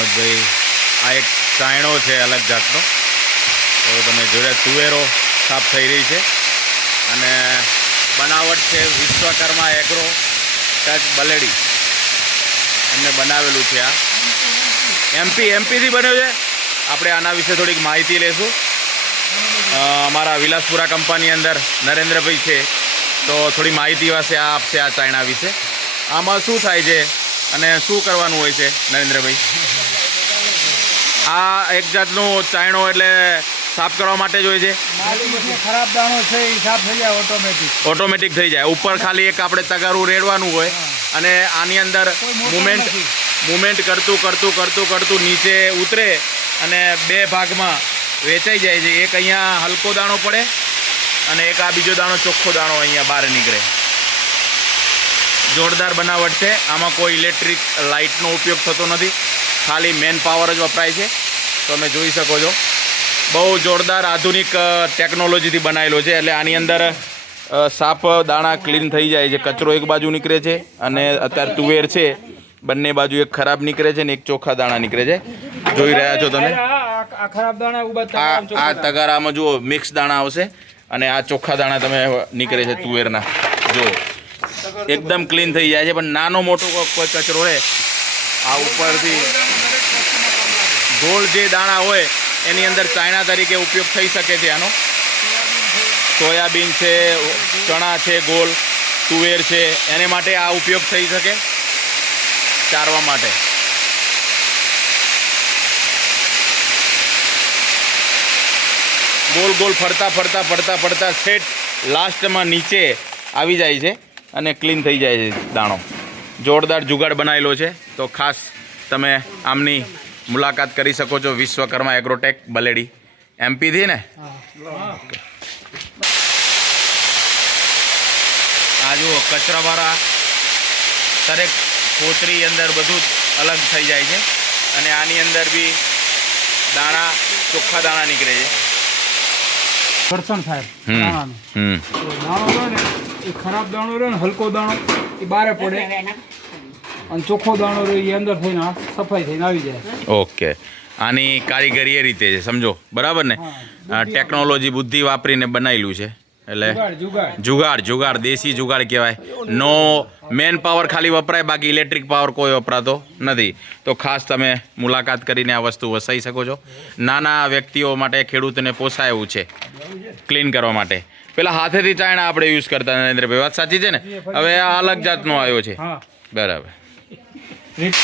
મનોજભાઈ આ એક ચાયણો છે અલગ જાતનો. તો તમે જોયા તુવેરો સાફ થઈ રહી છે. અને બનાવટ છે વિશ્વકર્મા એગ્રો ટચ બલેડી. એમને બનાવેલું છે આ. એમપી એમપીથી બન્યો છે. આપણે આના વિશે થોડીક માહિતી લેશું. અમારા વિલાસપુરા કંપની અંદર નરેન્દ્રભાઈ છે. તો થોડી માહિતી વાસે આ આપશે આ ચાયણા વિશે. આમાં શું થાય છે અને શું કરવાનું હોય છે નરેન્દ્રભાઈ? આ એક જાતનું ચાયણો એટલે સાફ કરવા માટે જ હોય છે. ખરાબ દાણો છે એ સાફ થઈ જાય ઓટોમેટિક. ઓટોમેટિક થઈ જાય. ઉપર ખાલી એક આપણે તગારું રેડવાનું હોય અને આની અંદર મુમેન્ટ મુમેન્ટ કરતું કરતું કરતું કરતું નીચે ઉતરે અને બે ભાગમાં વેચાઈ જાય છે. એક અહીંયા હલકો દાણો પડે અને એક આ બીજો દાણો ચોખ્ખો દાણો અહીંયા બહાર નીકળે. જોરદાર બનાવટ છે. આમાં કોઈ ઇલેક્ટ્રિક લાઇટનો ઉપયોગ થતો નથી. ખાલી મેન પાવર જ વપરાય છે. તમે જોઈ શકો છો. બહુ જોરદાર આધુનિક ટેકનોલોજીથી બનાવેલો છે. એટલે આની અંદર સાપ દાણા ક્લીન થઈ જાય છે. કચરો એક બાજુ નીકળે છે અને અત્યારે તુવેર છે. બંને બાજુ એક ખરાબ નીકળે છે ને એક ચોખ્ખા દાણા નીકળે છે. જોઈ રહ્યા છો તમે? આ-. તગારામાં જુઓ મિક્સ દાણા આવશે અને આ ચોખ્ખા દાણા તમે નીકળે છે તુવેરના. જુઓ. એકદમ ક્લીન થઈ જાય છે પણ નાનો મોટો કોઈ કચરો રહે. આ ઉપરથી ગોળ જે દાણા હોય, એની અંદર ચાયણા તરીકે ઉપયોગ થઈ શકે છે આનો. સોયાબીન છે, ચણા છે, ગોળ, તુવેર છે, એને માટે આ ઉપયોગ થઈ શકે ચારવા માટે. ગોલ ગોલ ફરતા ફરતા ફરતા ફરતા સેટ લાસ્ટમાં નીચે આવી જાય છે અને ક્લીન થઈ જાય છે દાણો. જોરદાર જુગાડ બનાવેલો છે. તો ખાસ તમે આમની મુલાકાત કરી શકો છો વિશ્વકર્મા એગ્રોટેક બલેડી એમપીથી ને? આ જુઓ કચરાવાળા દરેક કોતરી અંદર બધું જ અલગ થઈ જાય છે. અને આની અંદર બી દાણા ચોખ્ખા દાણા નીકળે છે. ઘર્ષણ થાય. દાણાનું. દાણો ને એ ખરાબ દાણો રહે ને હલકો દાણો એ બારે પડે. અને ચોખ્ખો દાણો રહ્યો એ અંદર થઈને સફાઈ થઈને આવી જાય. ઓકે. આની કારીગરી એ રીતે છે સમજો? બરાબર ને? ટેકનોલોજી બુદ્ધિ વાપરીને બનાવેલું છે એટલે જુગાડ જુગાડ. દેશી જુગાડ કહેવાય. નો મેન પાવર ખાલી વપરાય બાકી ઇલેક્ટ્રિક પાવર કોઈ વપરાતો નથી. તો ખાસ તમે મુલાકાત કરીને આ વસ્તુ વસાઈ શકો છો. નાના વ્યક્તિઓ માટે ખેડૂતને પોસાય એવું છે ક્લીન કરવા માટે. પેલા હાથેથી ચાયણા આપણે યુઝ કરતા નરેન્દ્રભાઈ વાત સાચી છે ને? હવે આ અલગ જાતનો આવ્યો છે. બરાબર. રીત